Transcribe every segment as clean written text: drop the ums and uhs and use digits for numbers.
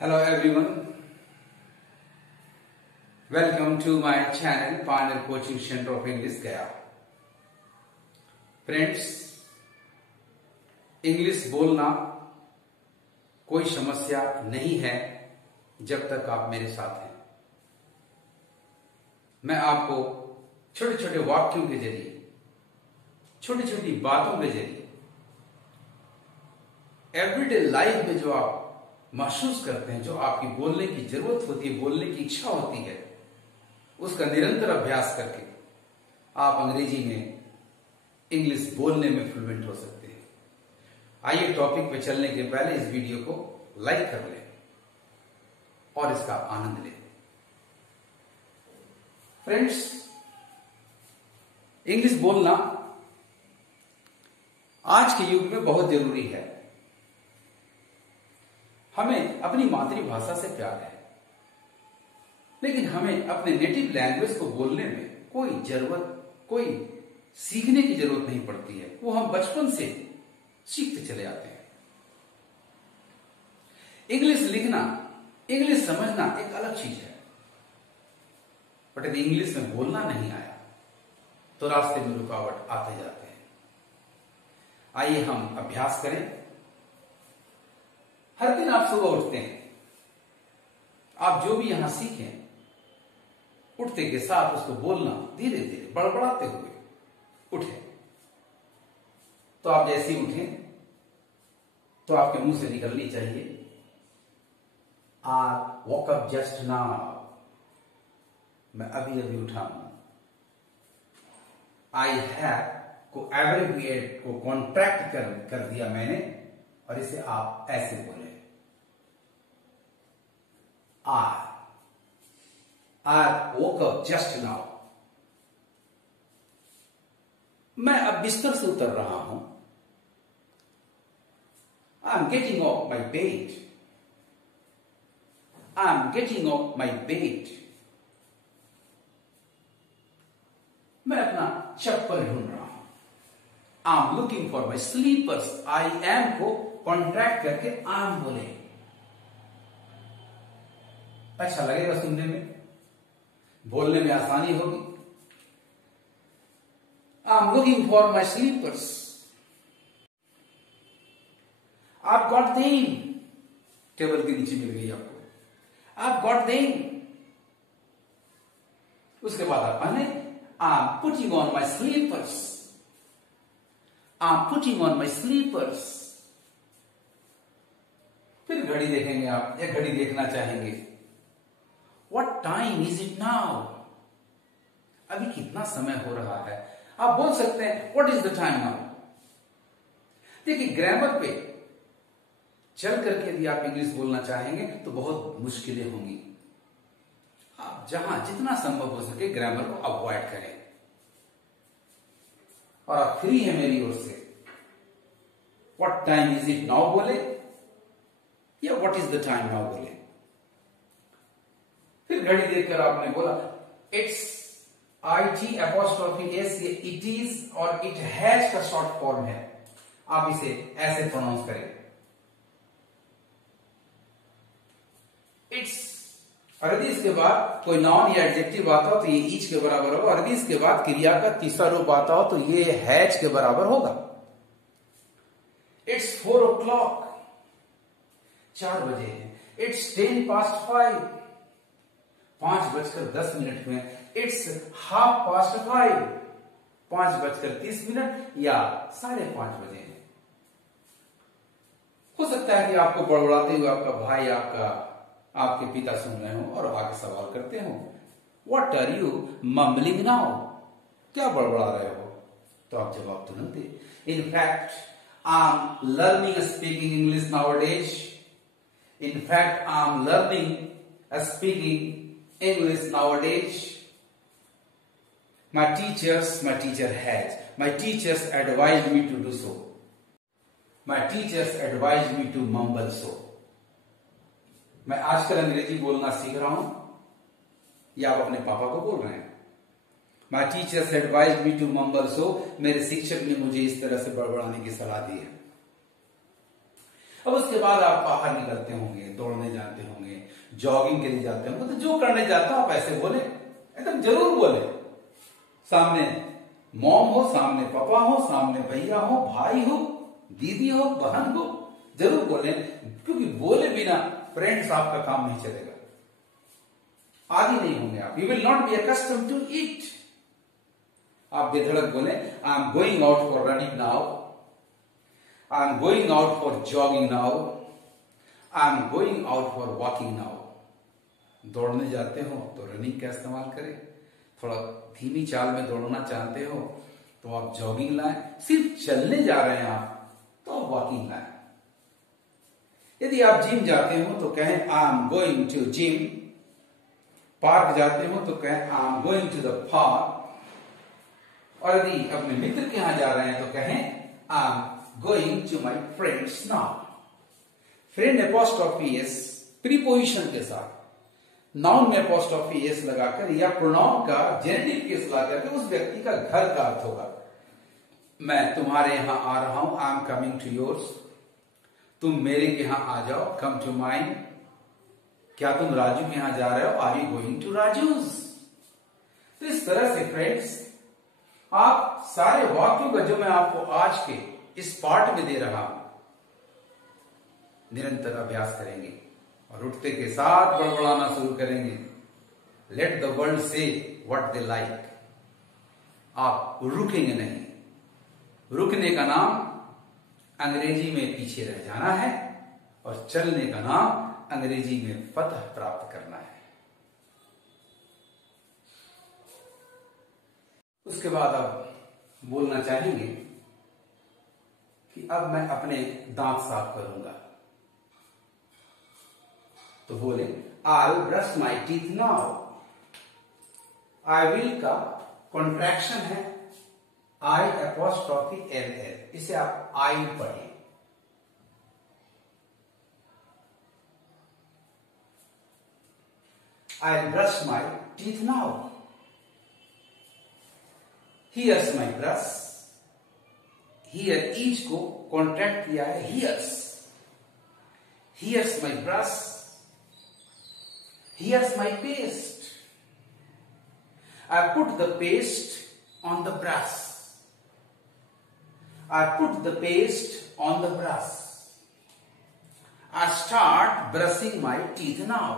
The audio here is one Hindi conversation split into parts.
Hello everyone, welcome to my channel Pioneer Coaching Center of English गया। फ्रेंड्स, इंग्लिश बोलना कोई समस्या नहीं है जब तक आप मेरे साथ हैं। मैं आपको छोटे छोटे वाक्यों के जरिए, छोटी छोटी बातों के जरिए, एवरीडे लाइफ में जो आप महसूस करते हैं, जो आपकी बोलने की जरूरत होती है, बोलने की इच्छा होती है, उसका निरंतर अभ्यास करके आप अंग्रेजी में, इंग्लिश बोलने में फ्लुएंट हो सकते हैं। आइए टॉपिक पे चलने के पहले इस वीडियो को लाइक कर लें और इसका आनंद लें। फ्रेंड्स, इंग्लिश बोलना आज के युग में बहुत जरूरी है। हमें अपनी मातृभाषा से प्यार है, लेकिन हमें अपने नेटिव लैंग्वेज को बोलने में कोई सीखने की जरूरत नहीं पड़ती है। वो हम बचपन से सीखते चले आते हैं। इंग्लिश लिखना, इंग्लिश समझना एक अलग चीज है, बट यदि इंग्लिश में बोलना नहीं आया तो रास्ते में रुकावट आते जाते हैं। आइए हम अभ्यास करें। हर दिन आप सुबह उठते हैं, आप जो भी यहां सीखें, उठते के साथ उसको बोलना धीरे धीरे बड़बड़ाते हुए उठे। तो आप जैसे ही उठें तो आपके मुंह से निकलनी चाहिए, I walk up just now, मैं अभी अभी उठा हूं। आई हैव को एब्रिविएट को कॉन्ट्रैक्ट कर दिया मैंने, और इसे आप ऐसे बोले, I woke up just now। मैं अब बिस्तर से उतर रहा हूं। I'm getting off my bed। I'm getting off my bed। मैं अपना चप्पल ढूंढ रहा हूं। I'm looking for my slippers। I am को कॉन्ट्रैक्ट करके I'm बोले, अच्छा लगेगा सुनने में, बोलने में आसानी होगी। I'm looking for my slippers। I've got them। Table के नीचे मिल गई आपको। I've got them। उसके बाद आप पहने I'm putting on my slippers। I'm putting on my slippers। फिर घड़ी देखेंगे आप, या घड़ी देखना चाहेंगे। What time is it now? अभी कितना समय हो रहा है? आप बोल सकते हैं What is the time now? देखिए, ग्रामर पे चल करके यदि आप इंग्लिश बोलना चाहेंगे तो बहुत मुश्किलें होंगी। आप जहां जितना संभव हो सके ग्रामर को अवॉइड करें, और आप फ्री है मेरी ओर से। What time is it now बोले, या What is the time now बोले। फिर घड़ी देखकर आपने बोला इट्स IT''S, ये इट इज और इट हैज का शॉर्ट फॉर्म है। आप इसे ऐसे प्रोनाउंस करें, इट्स। और यदि इसके बाद कोई नॉन या एडजेक्टिव आता हो तो ये ईच के बराबर होगा, और यदि इसके बाद क्रिया का तीसरा रूप आता हो तो ये हैज के बराबर होगा। इट्स 4 o'clock, 4 बजे है। इट्स 5:10, 5:10 हुए। इट्स 5:30, 5:30, या 5:30 बजे हैं। हो सकता है कि आपको बड़बड़ाते हुए आपका भाई, आपके पिता सुन रहे हो और आगे सवाल करते हो, what are you mumbling now, क्या बड़बड़ा रहे हो? तो आप जवाब तुरंत दे, in fact I am learning speaking English nowadays. In fact I am learning speaking English nowadays। My teacher has, my teachers advised me to do so। My teachers advised me to mumble so। मैं आजकल अंग्रेजी बोलना सीख रहा हूं, या आप अपने पापा को बोल रहे हैं। My teachers advised me to mumble so। मेरे शिक्षक ने मुझे इस तरह से बड़बड़ाने की सलाह दी है। अब उसके बाद आप बाहर निकलते होंगे, दौड़ने जाते होंगे, जॉगिंग के लिए जाते होंगे, तो जो करने जाता हो आप ऐसे बोले, एकदम जरूर बोले। सामने मॉम हो, सामने पापा हो, सामने भैया हो, भाई हो, दीदी हो, बहन हो, जरूर बोले, क्योंकि बोले बिना फ्रेंड्स आपका काम नहीं चलेगा, आगे नहीं होंगे आप। You will not be accustomed to it. आप बेधड़क बोले, I am going out for running now, I am going out for jogging now, I am going out for walking now. दौड़ने जाते हो तो रनिंग का इस्तेमाल करें, थोड़ा धीमी चाल में दौड़ना चाहते हो तो आप जॉगिंग लाएं, सिर्फ चलने जा रहे हैं आप तो आप वॉकिंग लाएं। यदि आप जिम जाते हो तो कहें I am going to gym, park जाते हो तो कहें I am going to the park, और यदि अपने मित्र के यहां जा रहे हैं तो कहें I am going to my friends now. Friend apostrophe s preposition के साथ, नाउन में एपोस्ट्रोफी एस लगाकर या प्रोनाउन का जेनेटिव केस लगाकर के उस व्यक्ति का घर का अर्थ होगा। मैं तुम्हारे यहां आ रहा हूं, I am coming to yours. तुम मेरे के यहां आ जाओ, कम टू माइन। क्या तुम राजू के यहां जा रहे हो, are you going to Raju's. तो इस तरह से फ्रेंड्स आप सारे वाक्यों का जो मैं आपको आज के इस पार्ट में दे रहा हूं निरंतर अभ्यास करेंगे और उठते के साथ बड़बड़ाना शुरू करेंगे। लेट द वर्ल्ड से व्हाट दे लाइक। आप रुकेंगे नहीं। रुकने का नाम अंग्रेजी में पीछे रह जाना है और चलने का नाम अंग्रेजी में फतह प्राप्त करना है। उसके बाद आप बोलना चाहेंगे कि अब मैं अपने दांत साफ करूंगा, तो बोले I will brush my teeth now. I will का कॉन्ट्रैक्शन है आई एपोस्ट्रोफी एल एल, इसे आप आई पढ़ें। I will brush my teeth now. Here's my brush, here is को कॉन्ट्रैक्ट किया है here's. Here's my brush, here's my paste. I put the paste on the brush. I put the paste on the brush. I start brushing my teeth now.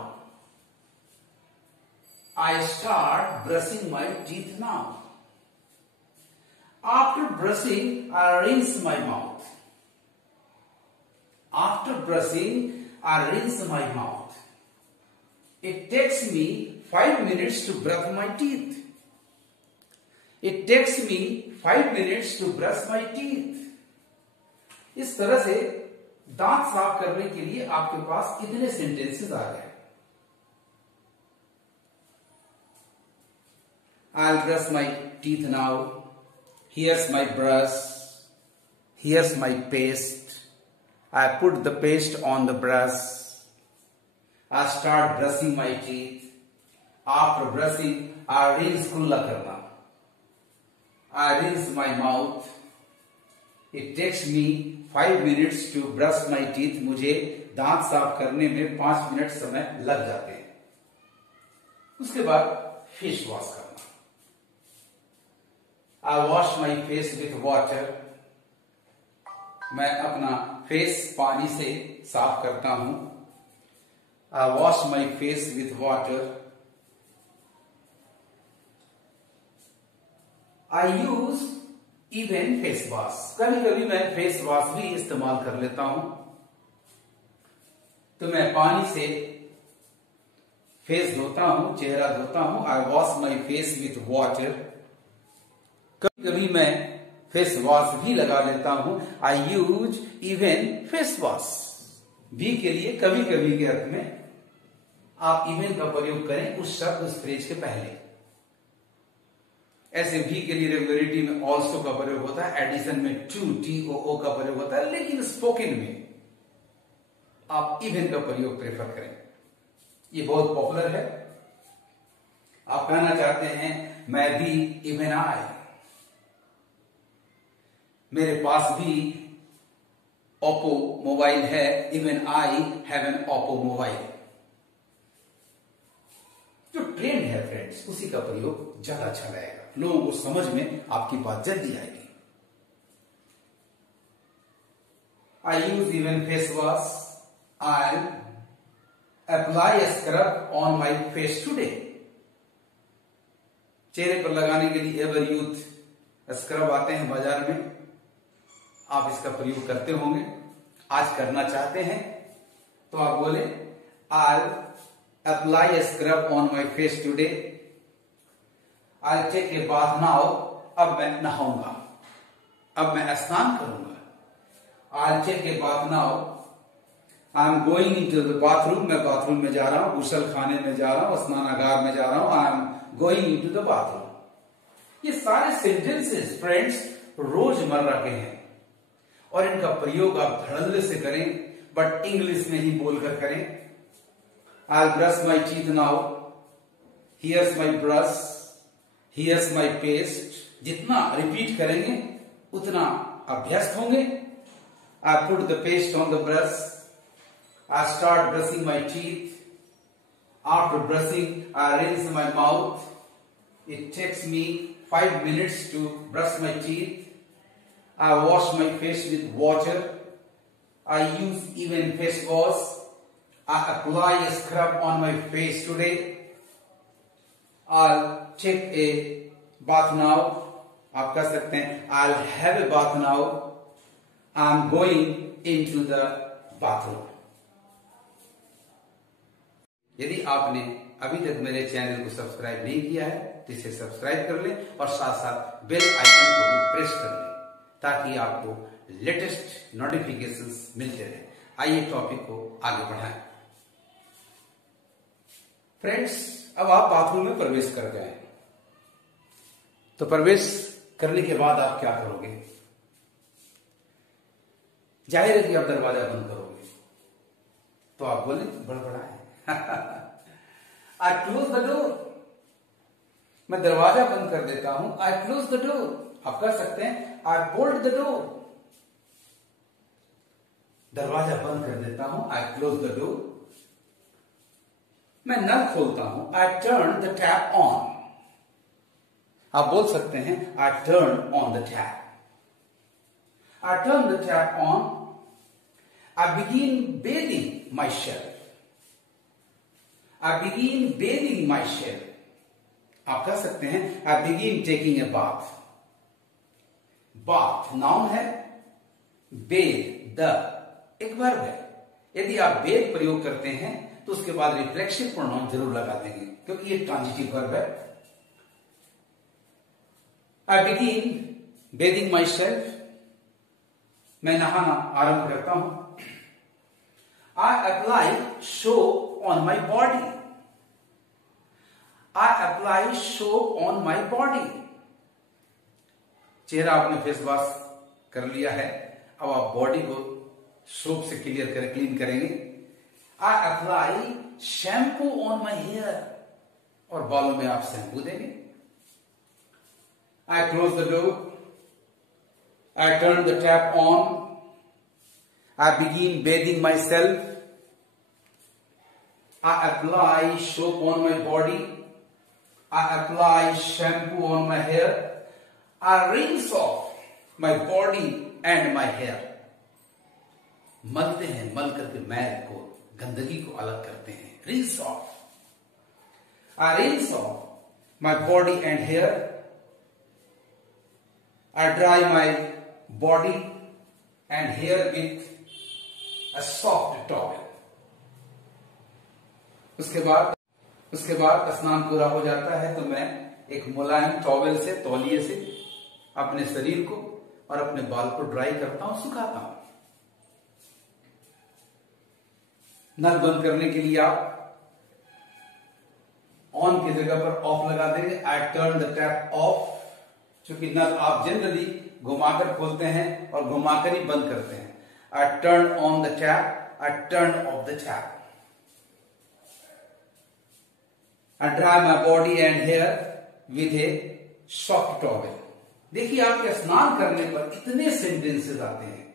I start brushing my teeth now. After brushing, I rinse my mouth. After brushing, I rinse my mouth. It takes me 5 minutes to brush my teeth. It takes me 5 minutes to brush my teeth. इस तरह से दांत साफ करने के लिए आपके पास इतने सेंटेंसेस आ गए। I'll brush my teeth now. Here's my brush. Here's my paste. I put the paste on the brush. I start brushing my teeth. After brushing, I rinse कुल्ला करना. I rinse my mouth. It takes me 5 minutes to brush my teeth. मुझे दांत साफ करने में 5 मिनट समय लग जाते हैं। उसके बाद फेस वॉश करना। I wash my face with water. मैं अपना फेस पानी से साफ करता हूं। I wash my face with water. I use even face wash. कभी कभी मैं फेस वॉश भी इस्तेमाल कर लेता हूं। तो मैं पानी से फेस धोता हूं, चेहरा धोता हूं। I wash my face with water. कभी कभी मैं फेस वॉश भी लगा लेता हूं। I use even face wash. भी के लिए कभी कभी के अर्थ में आप इवन का प्रयोग करें उस शब्द उस फ्रेज के पहले। ऐसे भी के लिए रेगुलरिटी में ऑल्सो का प्रयोग होता है, एडिशन में टू TOO का प्रयोग होता है, लेकिन स्पोकन में आप इवन का प्रयोग प्रेफर करें। ये बहुत पॉपुलर है। आप कहना चाहते हैं मैं भी इवन आई, मेरे पास भी ओप्पो मोबाइल है, even I have an Oppo mobile. जो ट्रेंड है फ्रेंड्स उसी का प्रयोग ज्यादा अच्छा रहेगा, लोगों को समझ में आपकी बात जल्दी आएगी। I use even face wash. I apply a scrub on my face today. चेहरे पर लगाने के लिए एवर यूथ स्क्रब आते हैं बाजार में, आप इसका प्रयोग करते होंगे, आज करना चाहते हैं तो आप बोले I'll apply a scrub on my face today. I'll take a bath now. अब मैं नहाऊंगा, अब मैं स्नान करूंगा। I'll take a bath now. I'm going into the bathroom. मैं बाथरूम में जा रहा हूं, गुसल खाने में जा रहा हूं, स्नानागार में जा रहा हूं। I'm going into the bathroom. ये सारे सेंटेंसेस फ्रेंड्स रोजमर्रा के हैं और इनका प्रयोग आप धड़ल्ले से करें, बट इंग्लिश में ही बोलकर करें। I'll brush my teeth now. Here's my brush. Here's my paste. जितना रिपीट करेंगे उतना अभ्यस्त होंगे। I put the paste on the brush. I start brushing my teeth. After brushing, I rinse my mouth. It takes me 5 minutes to brush my teeth. I wash my face with water. I use even face wash. I apply a scrub on my face today. I'll take a bath now. आप कह सकते हैं I'll have a bath now. I'm going into the bathroom. यदि आपने अभी तक मेरे चैनल को सब्सक्राइब नहीं किया है तो इसे सब्सक्राइब कर लें और साथ साथ बेल आइकन को भी प्रेस कर लें ताकि आपको लेटेस्ट नोटिफिकेशंस मिलते रहे। आइए टॉपिक को आगे बढ़ाएं। फ्रेंड्स, अब आप बाथरूम में प्रवेश कर गए, तो प्रवेश करने के बाद आप क्या करोगे? जाहिर है कि आप दरवाजा बंद करोगे, तो आप बोले बड़बड़ा है आई क्लोज द डोर। मैं दरवाजा बंद कर देता हूं, आई क्लोज द डोर। आप कर सकते हैं आई बोल्ट द डोर। दरवाजा बंद कर देता हूं, आई क्लोज द डोर। मैं नल खोलता हूं, I turn the tap on. आप बोल सकते हैं I turn on the tap. I turn the tap on. I begin bathing myself. I begin bathing myself. आप कह सकते हैं I begin taking a bath. Bath noun है, bathe द एक वर्ब है। यदि आप bathe प्रयोग करते हैं तो उसके बाद रिफ्लेक्सिव प्रोनाउन जरूर लगा देंगे क्योंकि ये ट्रांजिटिव वर्ब है। I begin bathing myself. मैं नहाना आरंभ करता हूं। I apply soap on my body. I apply soap on my body. चेहरा आपने फेस वॉश कर लिया है, अब आप बॉडी को सोप से क्लीन करेंगे। I apply shampoo on my hair. और बालों में आप शैम्पू देंगे। I close the door. I turn the tap on. I begin bathing myself. I apply soap on my body. I apply shampoo on my hair. I rinse off my body and my hair. मलते हैं, मल करके मैल को, गंदगी को अलग करते हैं। Rinse off. I rinse off my body and hair. I dry my body and hair with a soft towel. उसके बाद स्नान पूरा हो जाता है तो मैं एक मुलायम टॉवेल से, तौलिए से अपने शरीर को और अपने बाल को ड्राई करता हूं, सुखाता हूं। नल बंद करने के लिए आप ऑन की जगह पर ऑफ लगा देंगे। I turn the tap of. क्योंकि नल आप जनरली घुमाकर खोलते हैं और घुमाकर ही बंद करते हैं। I turn on the tap, I turn off the tap. I dry my body and here with A soft towel. देखिए आपके स्नान करने पर इतने सेंटेंसेस आते हैं।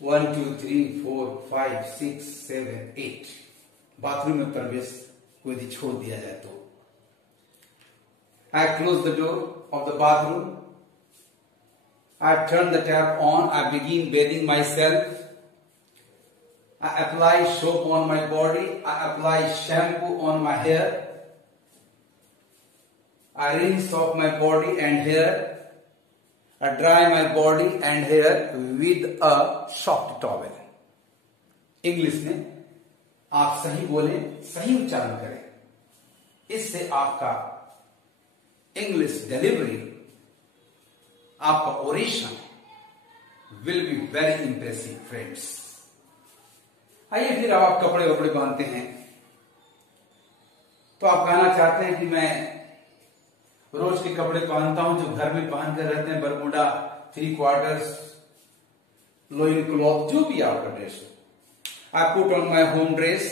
1 2 3 4 5 6 7 8 बाथरूम में प्रवेश को यदि छोड़ दिया जाए तो I close the door of the bathroom. I turn the tap on. I begin bathing myself. I apply soap on my body. I apply shampoo on my hair. I rinse off my body and hair. I dry my body and hair with a soft towel. English में आप सही बोलें, सही उच्चारण करें, इससे आपका इंग्लिश डिलीवरी, आपका oration will be very impressive friends. आइए फिर आप कपड़े वपड़े बांधते हैं तो आप कहना चाहते हैं कि मैं रोज के कपड़े पहनता हूं जो घर में पहन कर रहते हैं, बरमूडा, 3 क्वार्टर्स, लोइन क्लॉथ, जो भी आपका ड्रेस हो। I put on my home dress,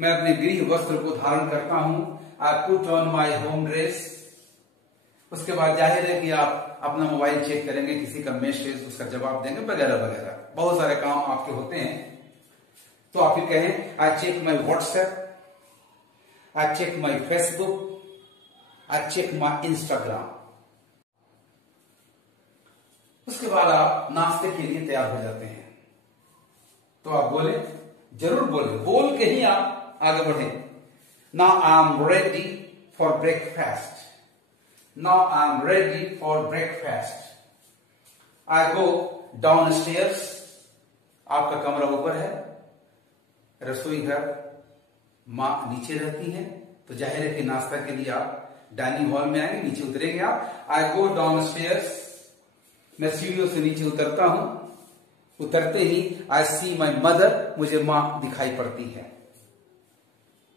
मैं अपने गृह वस्त्र को धारण करता हूं। I put on my home dress. उसके बाद जाहिर है कि आप अपना मोबाइल चेक करेंगे, किसी का मैसेज, उसका जवाब देंगे, वगैरह वगैरह, बहुत सारे काम आपके होते हैं। तो आप ये कहें I check my WhatsApp, I check my Facebook, I check my Instagram. उसके बाद आप नाश्ते के लिए तैयार हो जाते हैं। तो आप बोले, जरूर बोले, बोल के ही आप आगे बढ़े। Now I am ready for breakfast. Now I am ready for breakfast. I go down stairs. आपका कमरा ऊपर है, रसोई घर मां नीचे रहती है, तो जाहिर है कि नाश्ता के लिए आप डाइनिंग हॉल में आएंगे, नीचे उतरेंगे आप। आई गो डाउन स्टेयर्स। मैं सीढ़ियों से नीचे उतरता हूं। उतरते ही आई सी माई मदर, मुझे मां दिखाई पड़ती है।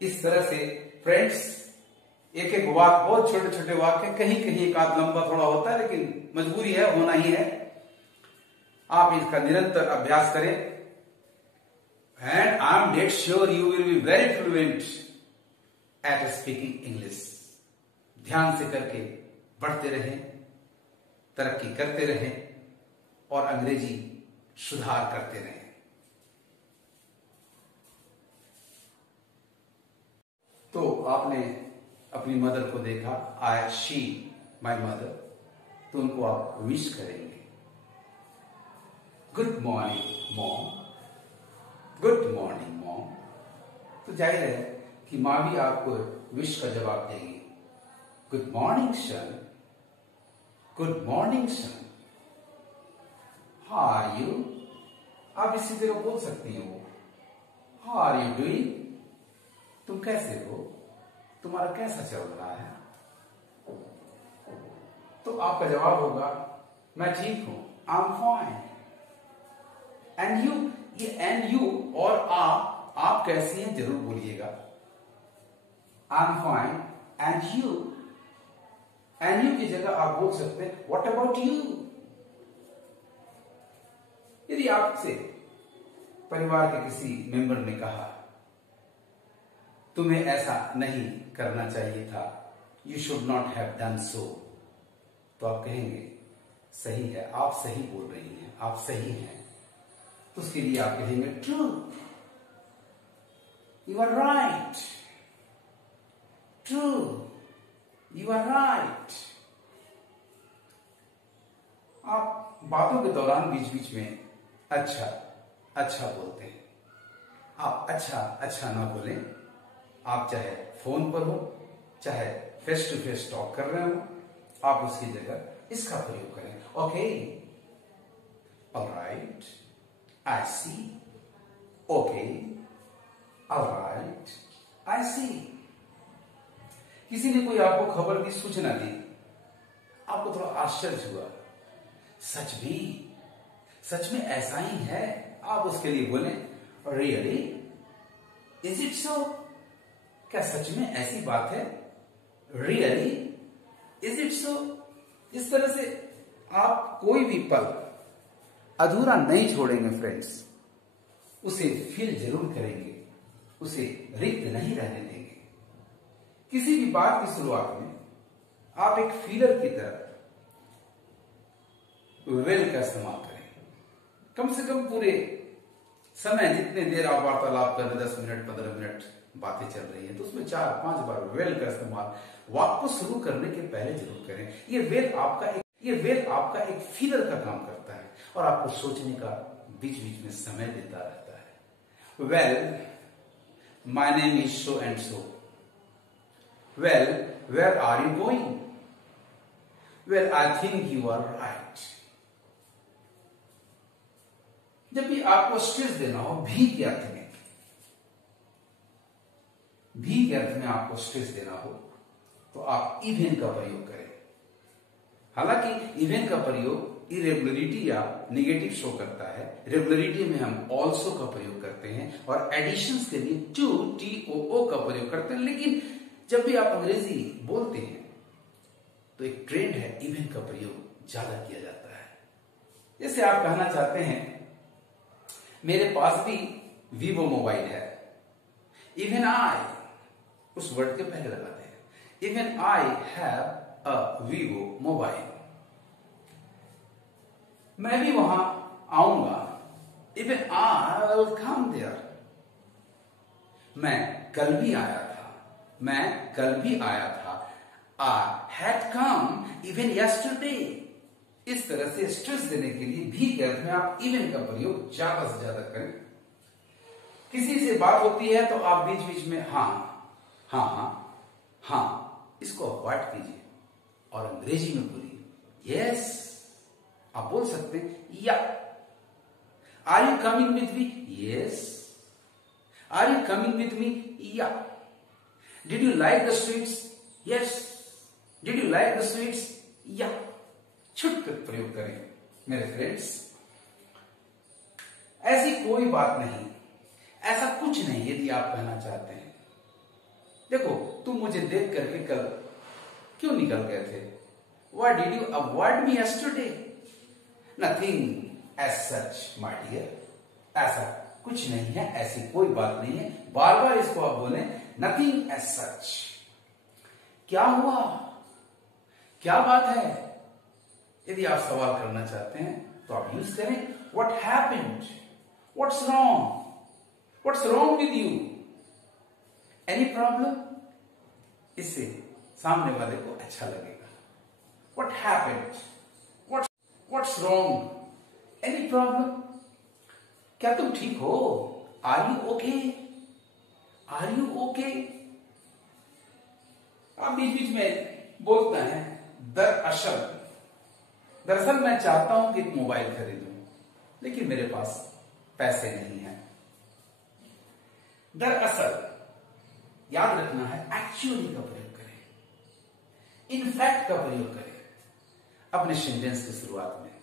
इस तरह से फ्रेंड्स एक एक वाक्य, बहुत छोटे छोटे वाक्य, कहीं कहीं एक आध लंबा थोड़ा होता है, लेकिन मजबूरी है, होना ही है। आप इसका निरंतर अभ्यास करें and I am dead sure you will be very fluent eight speaking English. ध्यान से करके बढ़ते रहें, तरक्की करते रहें और अंग्रेजी सुधार करते रहें। तो आपने अपनी मदर को देखा, आई शी माई मदर, तो उनको आप विश करेंगे, good morning mom, good morning mom. तो जाहिर है कि मां भी आपको विश का जवाब देगी, good morning son, good morning son, how are you. आप इसी तरह बोल सकती हो, हाउ आर यू डूइंग, तुम कैसे हो, तुम्हारा कैसा चल रहा है। तो आपका जवाब होगा, मैं ठीक हूं, I am fine. And you, ये एंड यू और आप कैसी हैं जरूर बोलिएगा। I am fine and you. And you की जगह आप बोल सकते हैं, व्हाट अबाउट यू। यदि आपसे परिवार के किसी मेंबर ने कहा, तुम्हें ऐसा नहीं करना चाहिए था, you should not have done so, तो आप कहेंगे, सही है, आप सही बोल रही हैं, आप सही हैं। तो उसके लिए आप कहेंगे, true, you are right, true, you are right. आप बातों के दौरान बीच बीच में अच्छा अच्छा बोलते हैं। आप अच्छा अच्छा ना बोलें। आप चाहे फोन पर हो, चाहे फेस टू फेस टॉक कर रहे हो, आप उसकी जगह इसका प्रयोग करें, ओके, ऑलराइट, आई सी, ओके, ऑलराइट, आई सी। किसी ने कोई आपको खबर की सूचना दी, आपको थोड़ा आश्चर्य हुआ, सच में ऐसा ही है। आप उसके लिए बोले, रियली, इज इट सो, क्या सच में ऐसी बात है, रियली, इज इट सो। इस तरह से आप कोई भी पल अधूरा नहीं छोड़ेंगे फ्रेंड्स, उसे फील जरूर करेंगे, उसे रिक्त नहीं रहने देंगे। किसी भी बात की शुरुआत में आप एक फीलर की तरह वेल का इस्तेमाल करें। कम से कम पूरे समय जितने देर आप वार्तालाप कर रहे, 10 मिनट 15 मिनट बातें चल रही है, तो उसमें 4-5 बार वेल का इस्तेमाल वाक्य को शुरू करने के पहले जरूर करें। ये वेल आपका एक फीलर का काम करता है और आपको सोचने का बीच बीच में समय देता रहता है। Well, my name is so and so. Well, where are you going? Well, I think you are right. जब भी आपको स्ट्रेस देना हो भी के अर्थ में आपको स्ट्रेस देना हो तो आप इवन का प्रयोग करें। हालांकि इवन का प्रयोग इरेगुलरिटी या नेगेटिव शो करता है। रेगुलरिटी में हम ऑल्सो का प्रयोग करते हैं और एडिशंस के लिए टू, TOO का प्रयोग करते हैं। लेकिन जब भी आप अंग्रेजी बोलते हैं तो एक ट्रेंड है, इवन का प्रयोग ज्यादा किया जाता है। जैसे आप कहना चाहते हैं मेरे पास भी वीवो मोबाइल है। इवन आई, उस वर्ड के पहले लगाते हैं, even I have a Vivo mobile. मैं भी वहां आऊंगा। Even I will come there. मैं कल भी आया था। I had come even yesterday. इस तरह से स्ट्रेस देने के लिए भी के अर्थ में आप इवन का प्रयोग ज्यादा से ज्यादा करें। किसी से बात होती है तो आप बीच बीच में हाँ इसको अवॉइड कीजिए और अंग्रेजी में बोलिए यस। आप बोल सकते हैं yeah. Are you coming with me? Yes. Are you coming with me? Yeah. Did you like the sweets? Yes. Did you like the sweets? Yeah. छुटकर प्रयोग करें मेरे फ्रेंड्स। ऐसी कोई बात नहीं, ऐसा कुछ नहीं यदि आप कहना चाहते हैं। देखो, तुम मुझे देख करके कल क्यों निकल गए थे? Why did you avoid me yesterday? Nothing as such, my dear. ऐसा कुछ नहीं है, ऐसी कोई बात नहीं है। बार बार इसको आप बोलें, nothing as such। क्या हुआ? क्या बात है? यदि आप सवाल करना चाहते हैं तो आप यूज करें what happened? What's wrong? What's wrong with you? Any problem? इससे सामने वाले को अच्छा लगेगा। What happened? What's wrong? Any problem? क्या तुम ठीक हो? Are you okay? Are you okay? आप बीच बीच में बोलते हैं दरअसल मैं चाहता हूं कि एक मोबाइल खरीदूं लेकिन मेरे पास पैसे नहीं है। दरअसल याद रखना है, एक्चुअली का प्रयोग करें, इनफैक्ट का प्रयोग करें अपने सेंटेंस की शुरुआत में।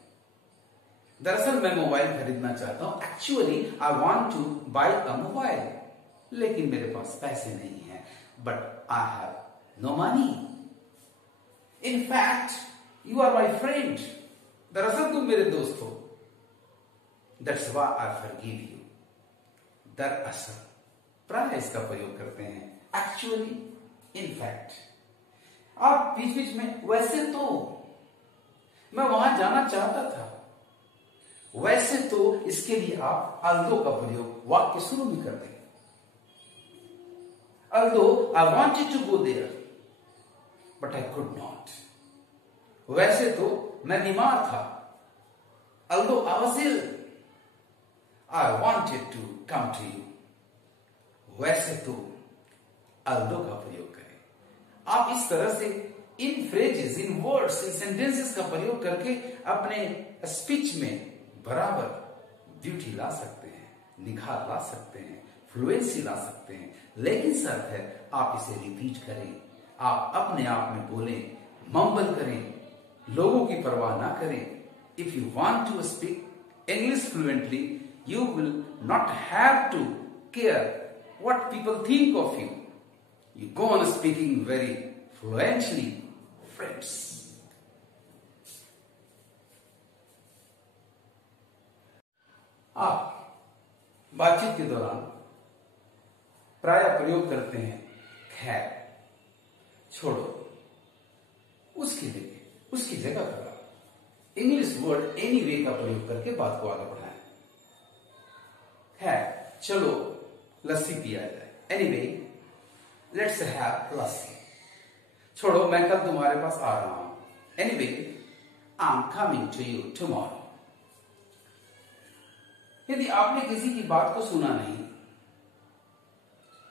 दरअसल मैं मोबाइल खरीदना चाहता हूं, actually I want to buy a mobile, लेकिन मेरे पास पैसे नहीं है, but I have no money. In fact you are my friend, दरअसल तुम मेरे दोस्त हो। That's why I forgive you. दरअसल प्राय इसका प्रयोग करते हैं, एक्चुअली, इनफैक्ट। आप बीच बीच में वैसे तो मैं वहां जाना चाहता था, वैसे तो इसके लिए आप अल्दो का प्रयोग वाक्य शुरू में कर दें। Although I wanted to go there but I could not. वैसे तो मैं बीमार था, although I was ill I wanted to come to you. वैसे तो अल्दो का प्रयोग करें। आप इस तरह से इन फ्रेजेस, इन वर्ड्स, इन सेंटेंसेस का प्रयोग करके अपने स्पीच में बराबर ब्यूटी ला सकते हैं, निखार ला सकते हैं, फ्लुएंसी ला सकते हैं। लेकिन शर्त है आप इसे रिपीट करें, आप अपने आप में बोलें, मम्बल करें, लोगों की परवाह ना करें। If you want to speak English fluently, you will not have to care what people think of you. You go on speaking very fluently, friends. आप बातचीत के दौरान प्राय प्रयोग करते हैं खैर, छोड़ो, उसकी जगह पर इंग्लिश वर्ड एनीवे का प्रयोग करके बात को आगे बढ़ाएं। है, चलो लस्सी पिया जाए। Anyway let's have lassi. छोड़ो, मैं कल तुम्हारे पास आ रहा हूं। Anyway I am coming to you tomorrow. यदि आपने किसी की बात को सुना नहीं,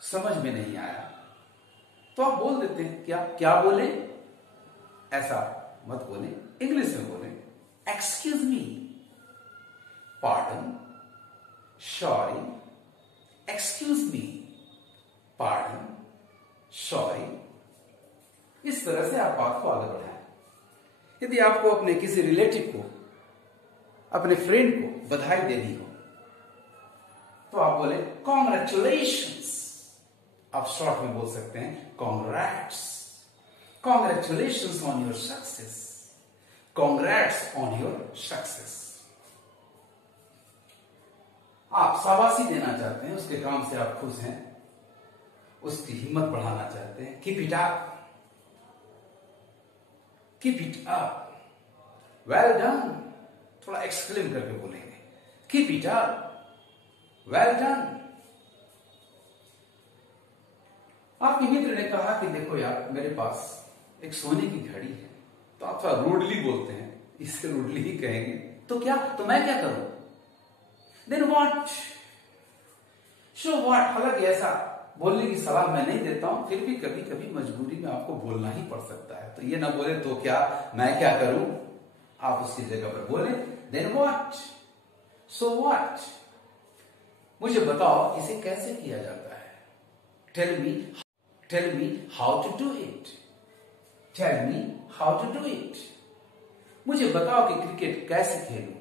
समझ में नहीं आया, तो आप बोल देते हैं क्या क्या बोले, ऐसा मत बोले, इंग्लिश में बोले excuse me, pardon, sorry, excuse me, pardon, sorry. इस तरह से आप बात को आगे बढ़ाएं। यदि आपको अपने किसी रिलेटिव को, अपने फ्रेंड को बधाई देनी हो, तो आप बोले कॉन्ग्रेचुलेशंस। आप शॉर्ट में बोल सकते हैं congrats, congratulations on your success, congrats on your success. आप शाबाशी देना चाहते हैं, उसके काम से आप खुश हैं, उसकी हिम्मत बढ़ाना चाहते हैं, keep it up, keep it up, well done, थोड़ा एक्सक्लेम करके बोलेंगे, keep it up, well done. आपके मित्र ने कहा कि देखो यार, मेरे पास एक सोने की घड़ी है, तो आप थोड़ा रूडली बोलते हैं, इससे रूडली ही कहेंगे, तो क्या, तो मैं क्या करूं, देन व्हाट, शो व्हाट। हालांकि ऐसा बोलने की सलाह मैं नहीं देता हूं, फिर भी कभी कभी मजबूरी में आपको बोलना ही पड़ सकता है, तो ये ना बोले तो क्या, मैं क्या करूं, आप उसकी जगह पर बोले देन व्हाट, सो व्हाट। मुझे बताओ इसे कैसे किया जाता है, tell me how to do it, tell me how to do it. मुझे बताओ कि क्रिकेट कैसे खेलूं,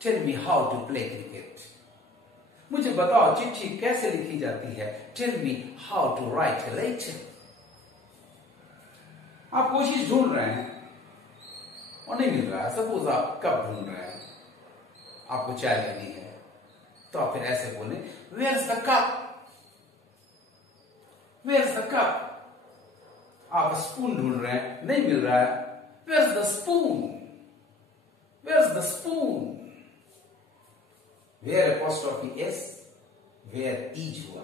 tell me how to play cricket. मुझे बताओ चिट्ठी कैसे लिखी जाती है, tell me how to write a letter. आप कोशिश ढूंढ रहे हैं और नहीं मिल रहा है, सपोज आप कप ढूंढ रहे हैं, आपको चाय लेनी है, तो आप फिर ऐसे बोले where's the cup, where's the cup. आप स्पून ढूंढ रहे हैं, नहीं मिल रहा है, where's the spoon, where's the spoon. Where apostrophe s, where is हुआ।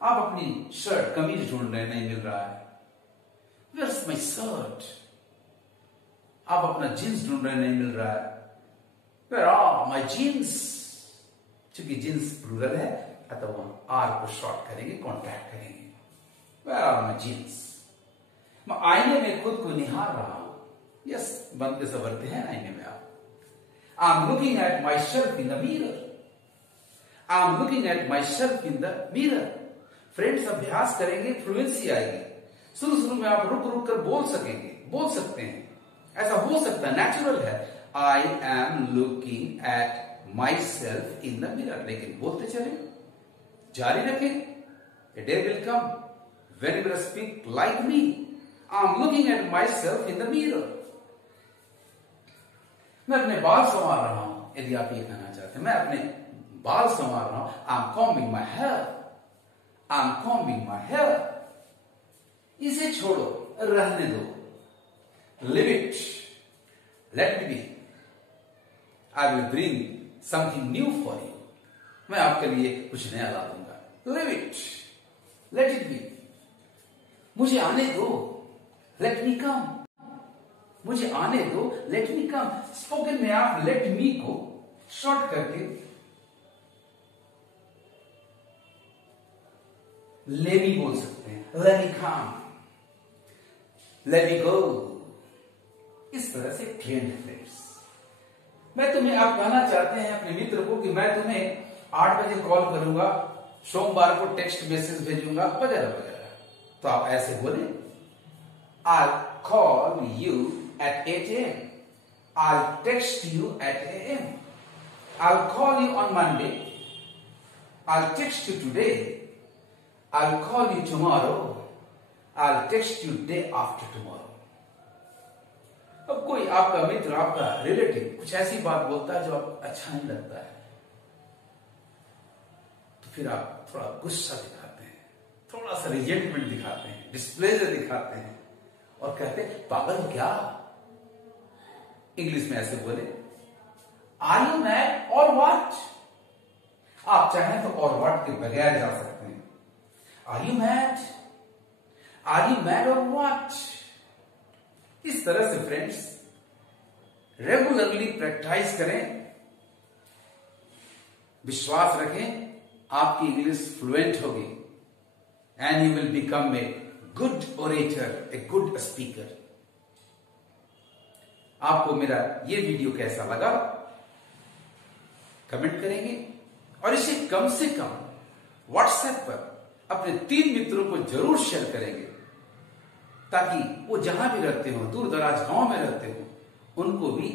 आप अपनी शर्ट, कमीज ढूंढ रहे हैं, नहीं मिल रहा है, वेयर्स माई शर्ट। आप अपना जींस ढूंढ रहे हैं, नहीं मिल रहा है, वेयर आर माई जींस। चूंकि जींस प्लूरल है, अतः वहां आर को शॉर्ट करेंगे, कॉन्ट्रैक्ट करेंगे, वेयर आर माई जींस। मैं आईने में खुद को निहार रहा हूं, यस, बनते संवरते हैं आईने में आप। I am looking at my self in the mirror, I am looking at my self in the mirror. Friends, अभ्यास करेंगे, फ्लुएंसी आएगी। शुरू में आप रुक रुक कर बोल सकेंगे, बोल सकते हैं, ऐसा हो सकता है, नेचुरल है। I am looking at my self in the mirror, लेकिन बोलते चले, जारी रखें। A day will come when you will speak like me, I am looking at my self in the mirror. मैं अपने बाल संवार रहा हूं, यदि आप ये कहना चाहते हैं, मैं अपने बाल संवार रहा हूं, I am combing my hair, I am combing my hair. इसे छोड़ो, रहने दो, leave it, let me be, I will bring something new for you. मैं आपके लिए कुछ नया ला दूंगा, leave it, let it be. मुझे आने दो, लेट मी कम, मुझे आने दो, लेट मी कम। स्पोकन में आप लेट मी को शॉर्ट करके ले मी बोल सकते हैं, लेट मी कम, लेट मी गो। इस तरह से ट्रेंड फ्रेंड्स। मैं तुम्हें, आप कहना चाहते हैं अपने मित्र को कि मैं तुम्हें 8 बजे कॉल करूंगा, सोमवार को टेक्स्ट मैसेज भेजूंगा, वगैरह वगैरह, तो आप ऐसे बोले I'll call you at 8 a.m. I'll text you at 8 a.m. I'll call you on Monday. I'll text you today. I'll call you tomorrow. I'll text you day after tomorrow. अब कोई आपका मित्र, आपका रिलेटिव कुछ ऐसी बात बोलता है जो आपको अच्छा नहीं लगता है, तो फिर आप थोड़ा गुस्सा दिखाते हैं, थोड़ा सा रिजेंटमेंट दिखाते हैं, डिस्प्लेजर दिखाते हैं और कहते हैं पागल क्या। इंग्लिश में ऐसे बोले, आर यू मैड और व्हाट, आप चाहें तो और वर्ड के बगैर जा सकते हैं। Are you mad? Are you mad और व्हाट? इस तरह से फ्रेंड्स रेगुलरली प्रैक्टिस करें, विश्वास रखें आपकी इंग्लिश फ्लुएंट होगी and you will become a good orator, a good speaker. आपको मेरा ये वीडियो कैसा लगा कमेंट करेंगे और इसे कम से कम व्हाट्सएप पर अपने 3 मित्रों को जरूर शेयर करेंगे, ताकि वो जहां भी रहते हो, दूर दराज गांव में रहते हो, उनको भी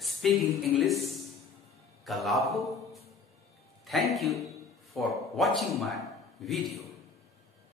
स्पीकिंग इंग्लिश का लाभ हो। Thank you for watching my video.